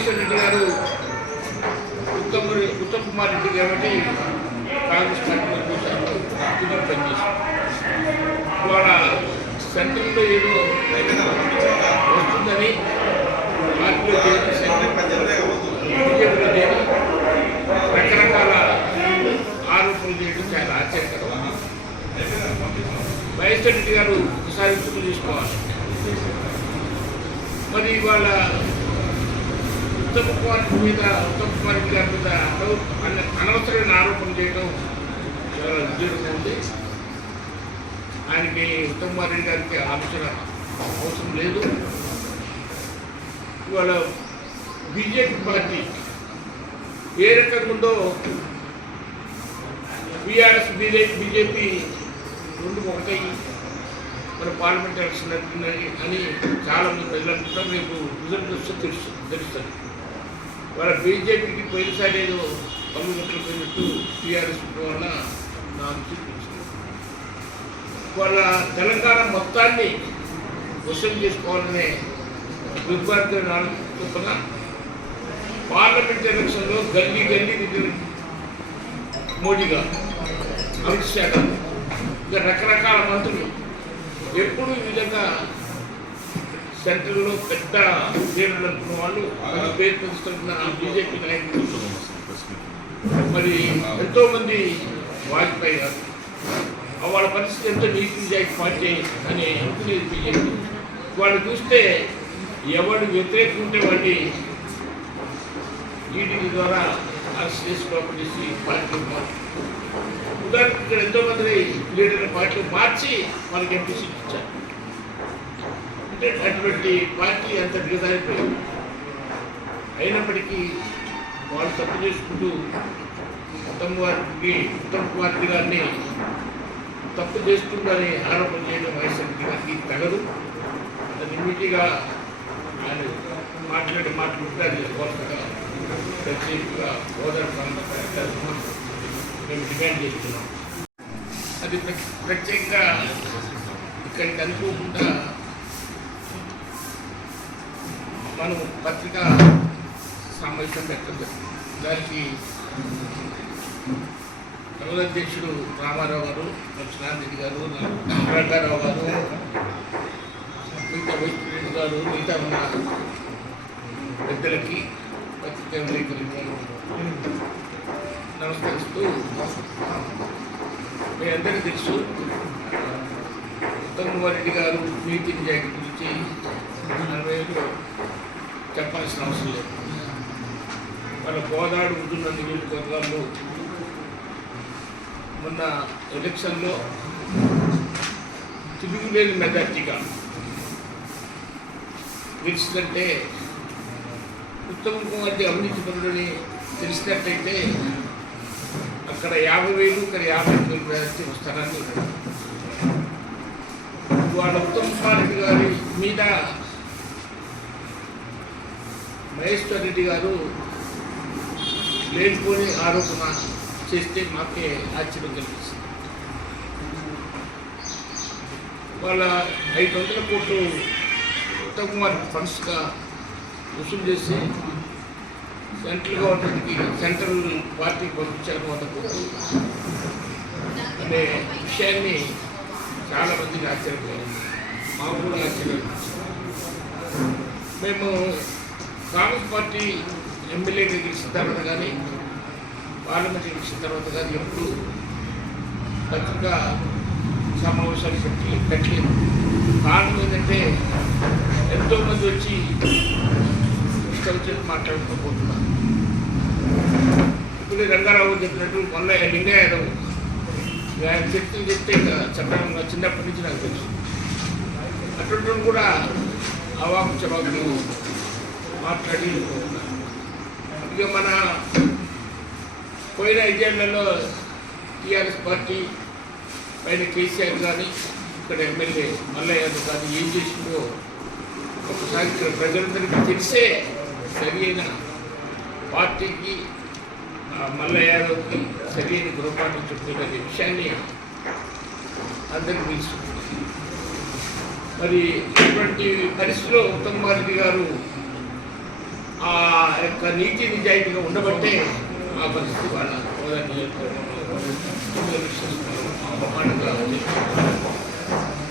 మహేశ్వర్ రెడ్డి గారు ఉత్తమ్ కుమార్ రెడ్డి కాబట్టి కాంగ్రెస్ పార్టీలో పనిచేశారు. ఇవాళ సెంట్రల్లో ఏదో వస్తుందని పార్టీలో బీజేపీలో చేరి రకరకాల ఆరోపణలు చేయడం చాలా ఆశ్చర్యకరం. మహేశ్వర్ రెడ్డి గారు ఒకసారి గుర్తు తీసుకోవాలి. మరి ఇవాళ ఉత్తమ్ కుమార్ రెడ్డి గారి మీద అనవసరమైన ఆరోపణ చేయడం చాలా విద్యూరంగా ఉంది. ఆయనకి ఉత్తమ్ కుమార్ రెడ్డి గారికి ఆలోచన అవసరం లేదు. ఇవాళ బీజేపీ పార్టీ ఏ రకంగా ఉందో బీఆర్ఎస్ బీజేపీ రెండు ఒకటై మన పార్లమెంట్ ఎలక్షన్ నడిపిందని అని చాలామంది ప్రజలు అనుకుంటాం. రేపు రిజల్ట్ వస్తే తెలుస్తుంది. వాళ్ళ బీజేపీకి పోయినసారి ఏదో 10 గంటలు పోయినట్టు టీఆర్ఎస్ వల్ల నాకు తెలుస్తుంది. వాళ్ళ తెలంగాణ మొత్తాన్ని వసూలు చేసుకోవాలనే దుర్భాగ్యం చొప్పున పార్లమెంట్ ఎలక్షన్లో గల్లీ దగ్గర మోడీ గారు, అమిత్ షా గారు, ఇంకా రకరకాల మంత్రులు ఎప్పుడు ఈ విధంగా సెంట్రల్లో పెద్ద లీడర్లు అనుకున్న వాళ్ళు మంచి పేరు పెంచుతున్న బీజేపీ నాయకులు మరి ఎంతోమంది వాజ్పేయి గారు వాళ్ళ పరిస్థితి ఎంతో నీతి పార్టీ అని అనుకునేది బీజేపీ. వాళ్ళు చూస్తే ఎవరు వ్యతిరేకం ఉంటే వాడిని ఈడీ ద్వారా అరెస్ట్ చేసి లోపలేసి పార్టీ ఉదాహరణకు ఇక్కడ ఎంతోమంది లీడర్ల పార్టీ మార్చి వాళ్ళకి ఎంపీ సీట్ ఇచ్చారు. అంటే అటువంటి పార్టీ అంత దిగజారిపోయింది. అయినప్పటికీ వాళ్ళు తప్పు చేసుకుంటూ ఉత్తమ్ కుమార్ రెడ్డి గారిని తప్పు చేస్తుందని ఆరోపణ చేయడం మహేశ్వర్ రెడ్డి గారికి తగదు. అది ఇమీడియట్గా ఆయన మాట్లాడే మాట్లాడితే అది కోసంగా ప్రత్యేకంగా ఓదార్పు మేము డిమాండ్ చేస్తున్నాం. అది ప్రత్యేకంగా ఇక్కడికి అనుకోకుండా మనం పత్రికా సమావేశం పెట్టదు. దానికి అధ్యక్షుడు రామారావు గారు, లక్ష్మణారెడ్డి గారు, రంగారావు గారు, మిగతా వైస్ ప్రెసిడెంట్ గారు, మిగతా ఉన్న పెద్దలకి పత్రికా విలేకరులకి నమస్కరిస్తూ, మీ అందరికీ తెలుసు ఉత్తమ్ కుమార్ రెడ్డి గారు నీతి నిజాయితీ గురించి 40 చెప్పాల్సిన అవసరం లేదు. వాళ్ళ గోదావరి ఉంటున్న నియోజకవర్గాల్లో మొన్న ఎలక్షన్లో తిరుగులేని మెజార్టీగా గెలిచిందంటే ఉత్తమ్ కుమార్ రెడ్డి అవినీతి పనులని తెలిసినట్టయితే అక్కడ 50,000 ఇక్కడ 50,000 మెజార్టీ వస్తారని వాళ్ళ ఉత్తమ్ కుమార్ రెడ్డి గారి మీద మహేశ్వర్ రెడ్డి గారు లేనిపోని ఆరోపణ చేస్తే మాకే ఆశ్చర్యం కనిపిస్తుంది. వాళ్ళ 500 కోట్లు ఉత్తమ్ కుమార్ ఫండ్స్గా వసూలు చేసి సెంట్రల్ గవర్నమెంట్కి సెంట్రల్ పార్టీకి పంపించారు 100 కోట్లు అనే విషయాన్ని చాలామందికి ఆశ్చర్యపోయింది. మాకు కూడా ఆశ్చర్యం. మేము కాంగ్రెస్ పార్టీ ఎమ్మెల్యేగా గెలిచిన తర్వాత కానీ పార్లమెంట్ గెలిచిన తర్వాత కానీ ఎప్పుడు పత్రికా సమావేశాలు పెట్టలేదు. కారణం ఏంటంటే ఎంతోమంది వచ్చి ఇష్టం వచ్చి మాట్లాడుకోబోతున్నారు. ఇప్పుడు రంగారావు చెప్పినట్టు మొన్న లింగ యాదవ్ ఆయన చెప్తే చెప్పడం చిన్నప్పటి నుంచి నాకు తెలుసు. అటువంటి కూడా అవాకు చవాకు మాట్లాడి ఇక మన పోయిన 5 ఏళ్లలో టీఆర్ఎస్ పార్టీ పైన కేసీఆర్ కానీ ఇక్కడ ఎమ్మెల్యే మల్లయ్య యాదవ్ కానీ ఏం చేసిందో ఒకసారి ఇక్కడ ప్రజలందరికీ తెలిసే సరి అయిన పార్టీకి మల్లయ్య యాదవ్కి సరి అయిన గుణపాఠం చెప్తున్న విషయాన్ని అందరికీ తెలుసు. మరి ఇటువంటి పరిస్థితిలో ఉత్తమ్ కుమార్ రెడ్డి గారు ఆ యొక్క నీతి నిజాయితీగా ఉండబట్టే ఆ పరిస్థితి వాళ్ళ హోదా నియోజకవర్గంలో విశ్వసిస్తున్నారు.